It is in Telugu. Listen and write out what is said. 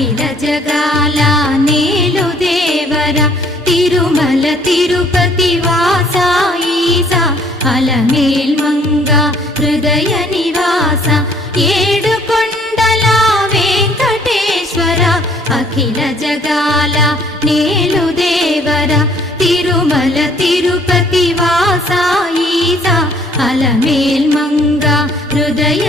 అఖిల జగాల నేలు దేవర తిరుమల తిరుపతి వాస ఈసా అలమేల్ మంగ హృదయ నివాస ఏడు కొండల వెంకటేశ్వర అఖిల జగాల నేలు దేవర తిరుమల తిరుపతి వాస ఈసా అలమేల్ మంగ హృదయ